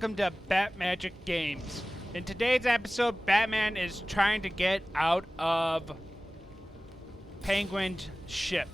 welcome to Bat Magic Games. In today's episode, Batman is trying to get out of Penguin's ship.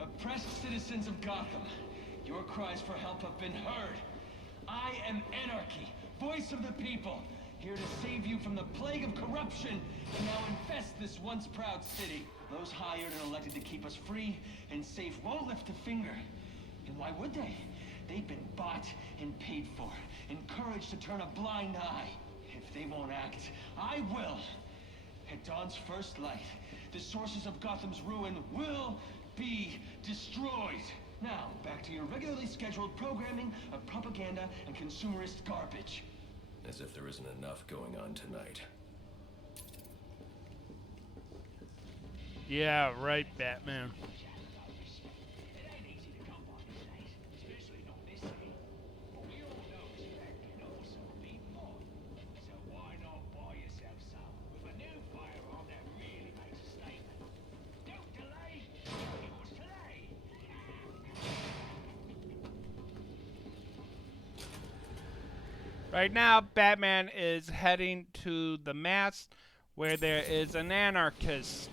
Oppressed citizens of Gotham, your cries for help have been heard. I am Anarchy, voice of the people, here to save you from the plague of corruption that now infests this once proud city. Those hired and elected to keep us free and safe won't lift a finger. And why would they? They've been bought and paid for, encouraged to turn a blind eye. If they won't act, I will. At dawn's first light, the sources of Gotham's ruin will be destroyed. Now, back to your regularly scheduled programming of propaganda and consumerist garbage. As if there isn't enough going on tonight. Yeah, right, Batman. Right now, Batman is heading to the Mass, where there is an anarchist.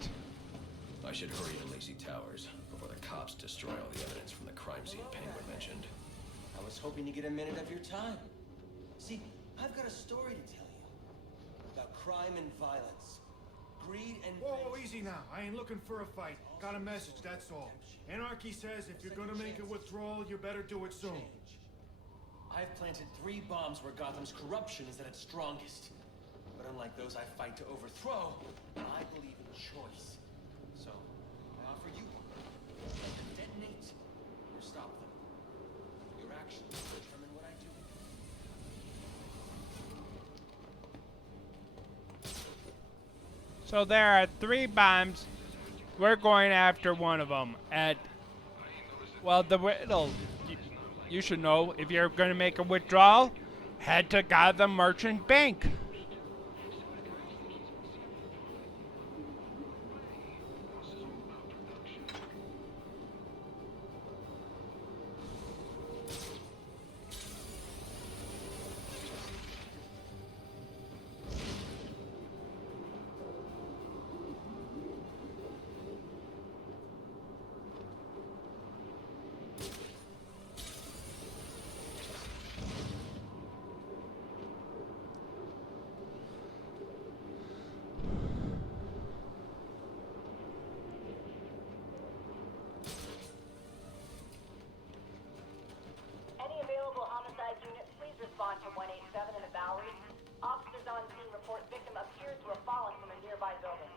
I should hurry to Lacey Towers before the cops destroy all the evidence from the crime scene Penguin mentioned. I was hoping to get a minute of your time. See, I've got a story to tell you. About crime and violence. Greed and... Whoa, easy now. I ain't looking for a fight. Got a message, that's all. Anarchy says if you're gonna make a withdrawal, you better do it soon. I've planted 3 bombs where Gotham's corruption is at its strongest. But unlike those I fight to overthrow, I believe in choice. So, I offer you one. Either detonate or stop them. Your actions determine what I do. So there are 3 bombs. We're going after one of them at, well, the riddle. You should know, if you're going to make a withdrawal, head to Gotham Merchant Bank. To 187 in the Bowery. Officers on scene report victim appears to have fallen from a nearby building.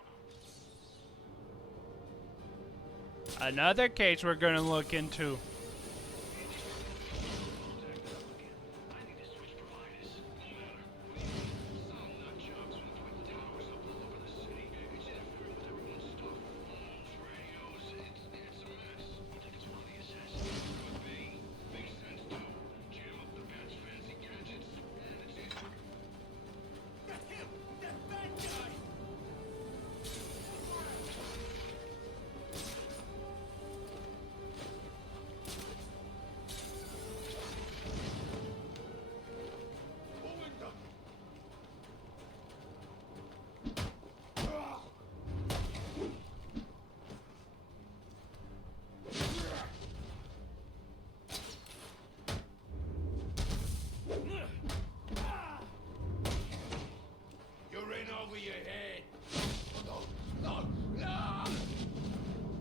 Another case we're going to look into.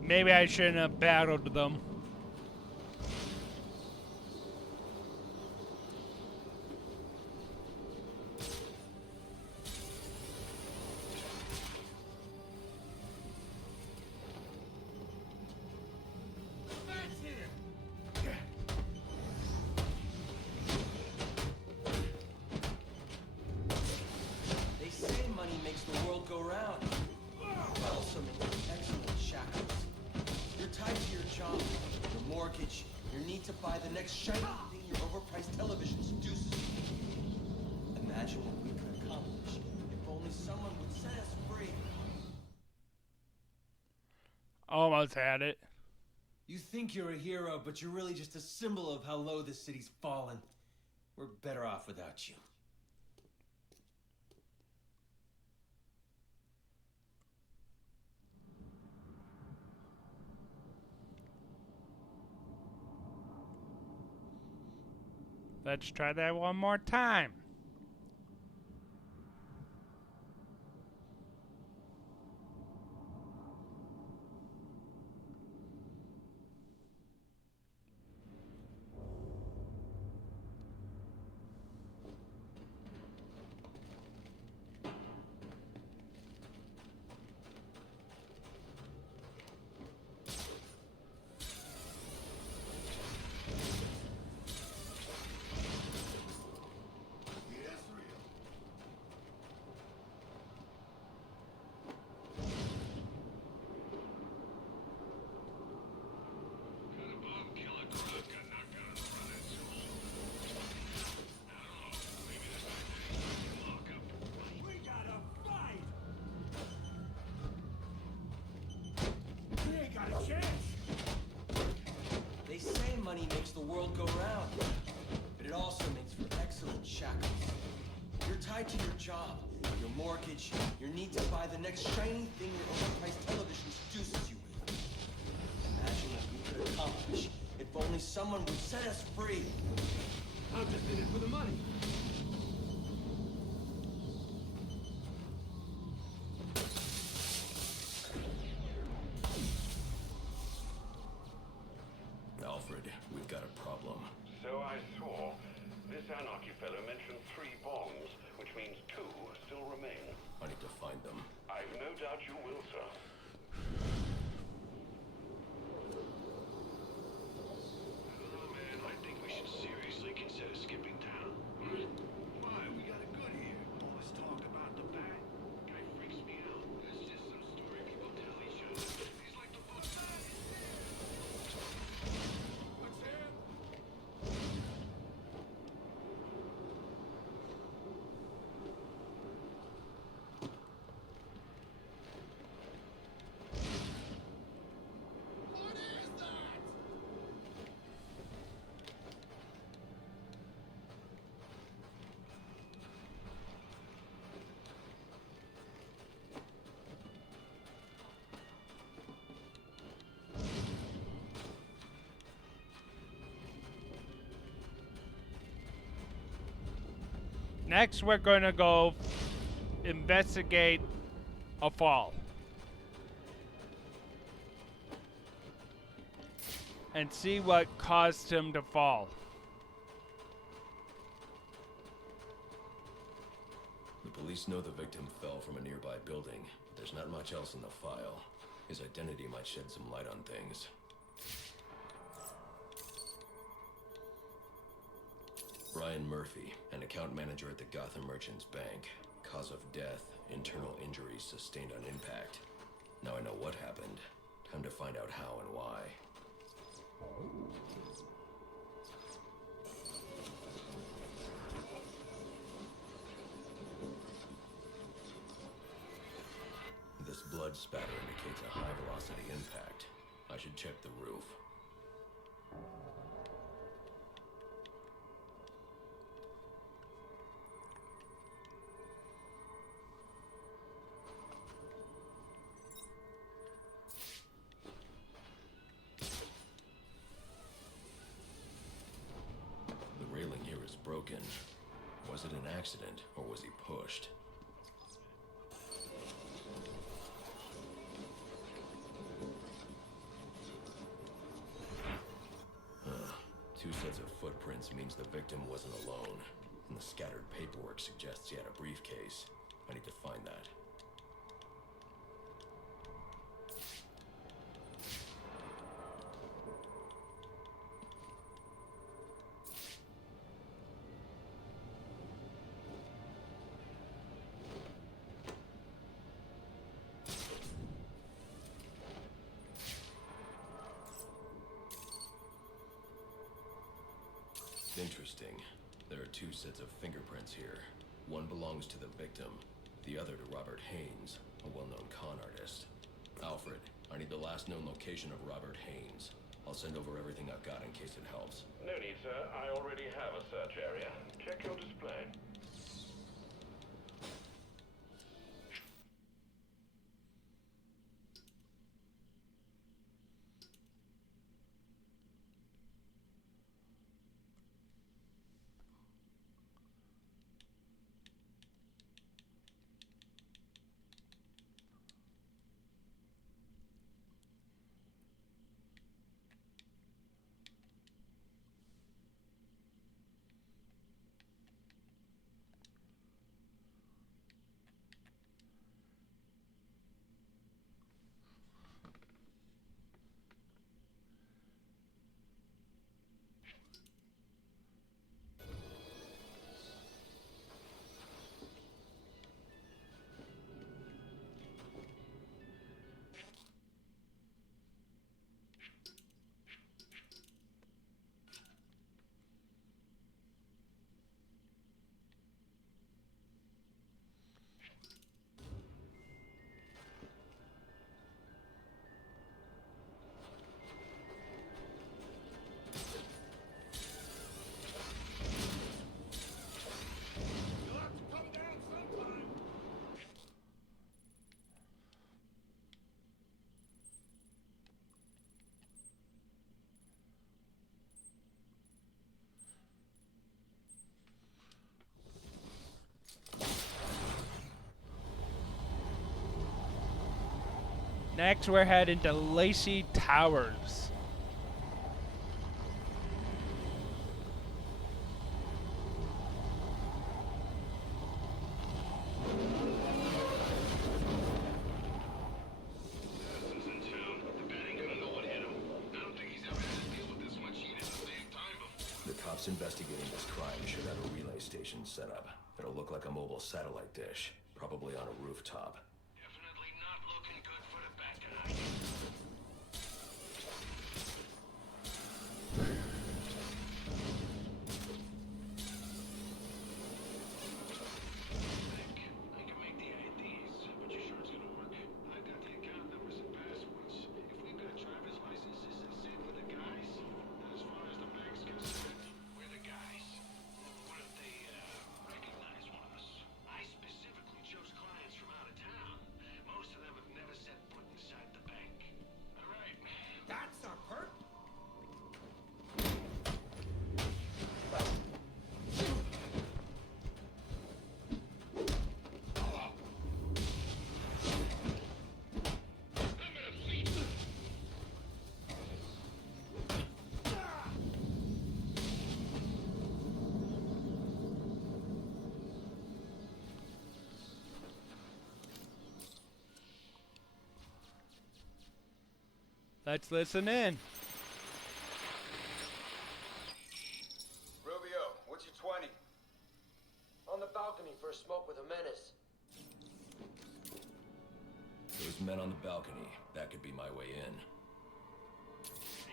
Maybe I shouldn't have battled them. say money makes the world go round. It also makes excellent shackles. You're tied to your job, your mortgage, your need to buy the next shiny thing your overpriced television seduces you. Imagine what we could accomplish if only someone would set us free. Almost had it. You think you're a hero, but you're really just a symbol of how low this city's fallen. We're better off without you. Let's try that one more time. They say money makes the world go round, but it also makes for excellent shackles. You're tied to your job, your mortgage, your need to buy the next shiny thing your overpriced television seduces you with. Imagine what we could accomplish if only someone would set us free. I'm just in it for the money. Alfred, we've got a problem. So I saw. This Anarchy fellow mentioned 3 bombs, which means 2 still remain. I need to find them. I've no doubt you will, sir. Oh man, I think we should seriously consider skipping town. Why? We got it good here. All this talk about the bat. Guy freaks me out. That's just some story people tell each other. He's like the book bat. What's that? Next, we're going to go investigate a fall. And see what caused him to fall. The police know the victim fell from a nearby building, but there's not much else in the file. His identity might shed some light on things. Brian Murphy, an account manager at the Gotham Merchants Bank. Cause of death, internal injuries sustained on impact. Now I know what happened. Time to find out how and why. This blood spatter indicates a high-velocity impact. I should check the roof. The railing here is broken. Was it an accident, or was he pushed? Two sets of footprints means the victim wasn't alone, and the scattered paperwork suggests he had a briefcase. I need to find that. Interesting. There are two sets of fingerprints here. One belongs to the victim, the other to Robert Haynes, a well-known con artist. Alfred, I need the last known location of Robert Haynes. I'll send over everything I've got in case it helps. No need, sir. I already have a search area. Check your display. Next, we're heading to Lacey Towers. Citizens in town. The bat ain't gonna know what hit him. I don't think he's ever had to deal with this much heat at the same time before. The cops investigating this crime should have a relay station set up. It'll look like a mobile satellite dish, probably on a rooftop. Definitely not looking good for the bad guy. I can make the IDs, but you sure it's gonna work? I've got the account numbers and passwords. If we've got driver's licenses that say we're the guys, as far as the bank's concerned, we're the guys. What if they recognize one of us? I specifically chose clients from out of town. Most of them have never set foot inside the bank. All right. That's a perk. Let's listen in. Rubio, what's your 20? On the balcony for a smoke with a menace. Those men on the balcony, that could be my way in.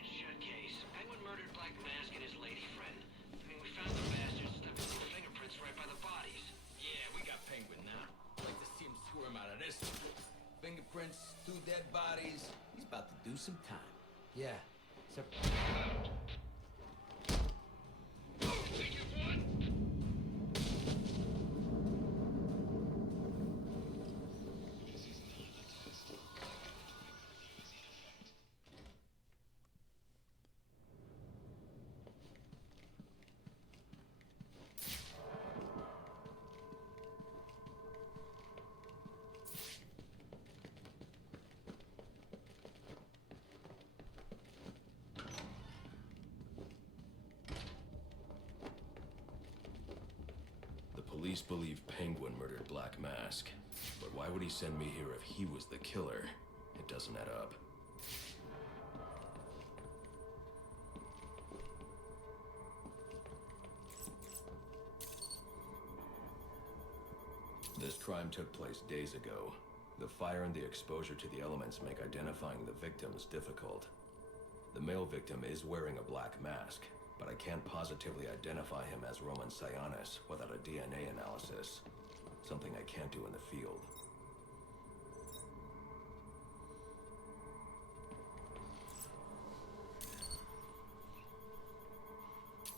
Shut case. Penguin murdered Black Mask and his lady friend. I mean, we found the bastards stuck with little fingerprints right by the bodies. Yeah, we got Penguin now. Like to see him squirm out of this. Fingerprints, 2 dead bodies. He's about to do some time. Yeah. So Police believe Penguin murdered Black Mask. But why would he send me here if he was the killer? It doesn't add up. This crime took place days ago. The fire and the exposure to the elements make identifying the victims difficult. The male victim is wearing a black mask. but I can't positively identify him as Roman Sionis without a DNA analysis. Something I can't do in the field.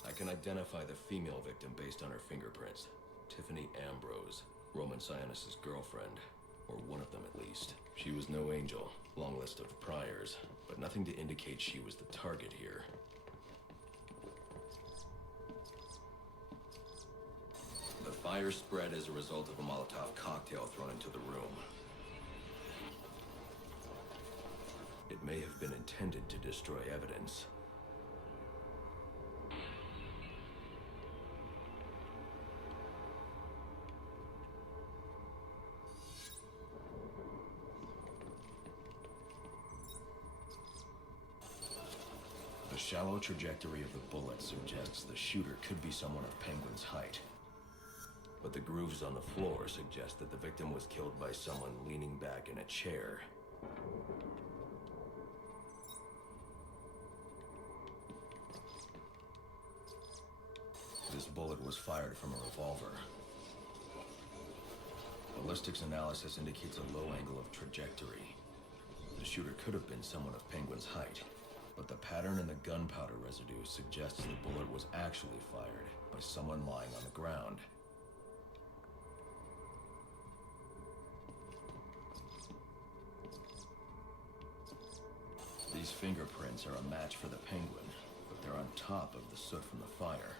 I can identify the female victim based on her fingerprints. Tiffany Ambrose, Roman Sionis' girlfriend, or one of them at least. She was no angel, long list of priors, but nothing to indicate she was the target here. The fire spread as a result of a Molotov cocktail thrown into the room. It may have been intended to destroy evidence. The shallow trajectory of the bullet suggests the shooter could be someone of Penguin's height. But the grooves on the floor suggest that the victim was killed by someone leaning back in a chair. This bullet was fired from a revolver. Ballistics analysis indicates a low angle of trajectory. The shooter could have been someone of Penguin's height, but the pattern in the gunpowder residue suggests the bullet was actually fired by someone lying on the ground. These fingerprints are a match for the Penguin, but they're on top of the soot from the fire.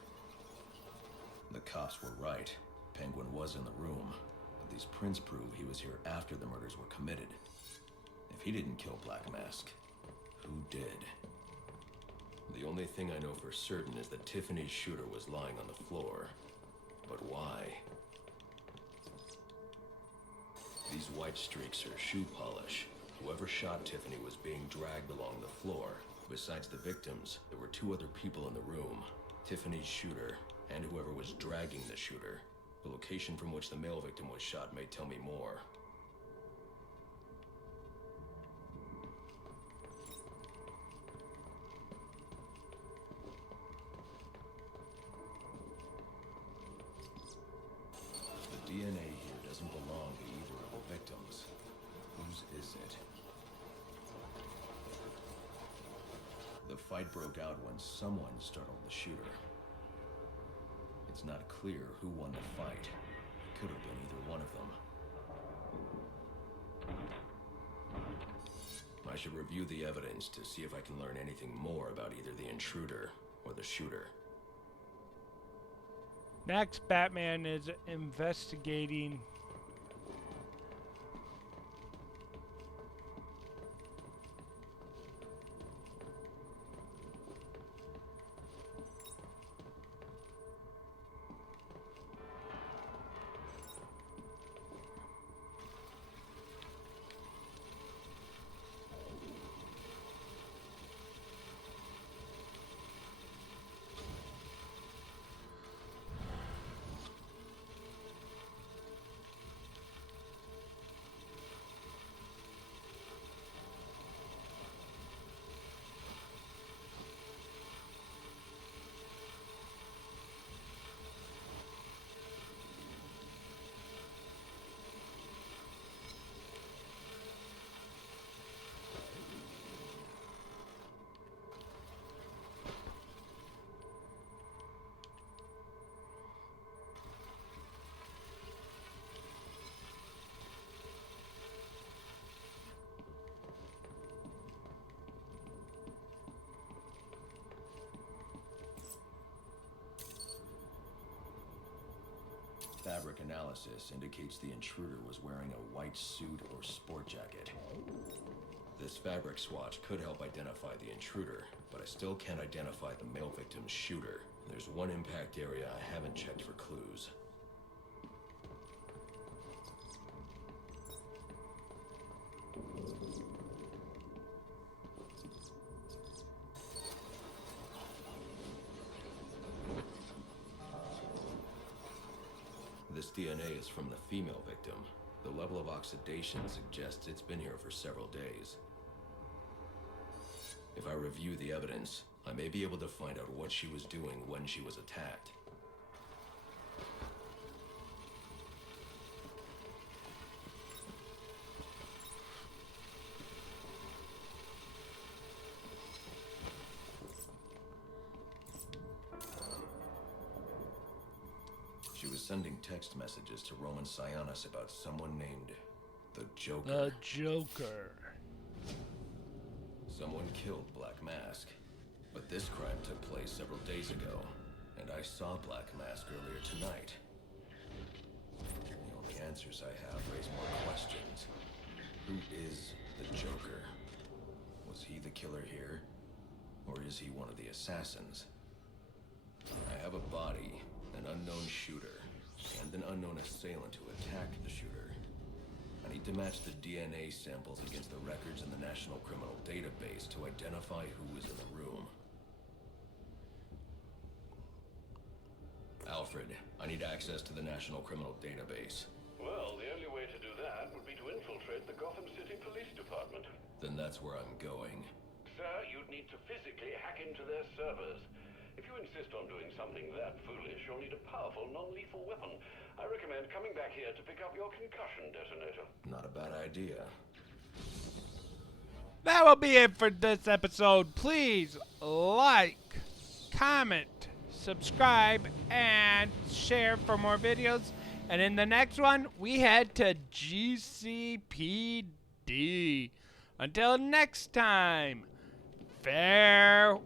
The cops were right. Penguin was in the room, but these prints prove he was here after the murders were committed. If he didn't kill Black Mask, who did? The only thing I know for certain is that Tiffany's shooter was lying on the floor. But why? These white streaks are shoe polish. Whoever shot Tiffany was being dragged along the floor. Besides the victims, there were two other people in the room. Tiffany's shooter, and whoever was dragging the shooter. The location from which the male victim was shot may tell me more. The DNA here doesn't belong to either of the victims. Whose is it? The fight broke out when someone startled the shooter. It's not clear who won the fight. It could have been either one of them. I should review the evidence to see if I can learn anything more about either the intruder or the shooter. Next, Batman is investigating Fabric analysis indicates the intruder was wearing a white suit or sport jacket. This fabric swatch could help identify the intruder, but I still can't identify the male victim's shooter. There's one impact area I haven't checked for clues. This DNA is from the female victim. The level of oxidation suggests it's been here for several days. If I review the evidence, I may be able to find out what she was doing when she was attacked. She was sending text messages to Roman Sionis about someone named the Joker. The Joker. Someone killed Black Mask, but this crime took place several days ago, and I saw Black Mask earlier tonight. The only answers I have raise more questions. Who is the Joker? Was he the killer here, or is he one of the assassins? I have a body, an unknown shooter, and an unknown assailant who attacked the shooter. I need to match the DNA samples against the records in the National Criminal Database to identify who was in the room. Alfred, I need access to the National Criminal Database. Well, the only way to do that would be to infiltrate the Gotham City Police Department. Then that's where I'm going. Sir, you'd need to physically hack into their servers. If you insist on doing something that foolish, you'll need a powerful, non-lethal weapon. I recommend coming back here to pick up your concussion detonator. Not a bad idea. That will be it for this episode. Please like, comment, subscribe, and share for more videos. And in the next one, we head to GCPD. Until next time, farewell.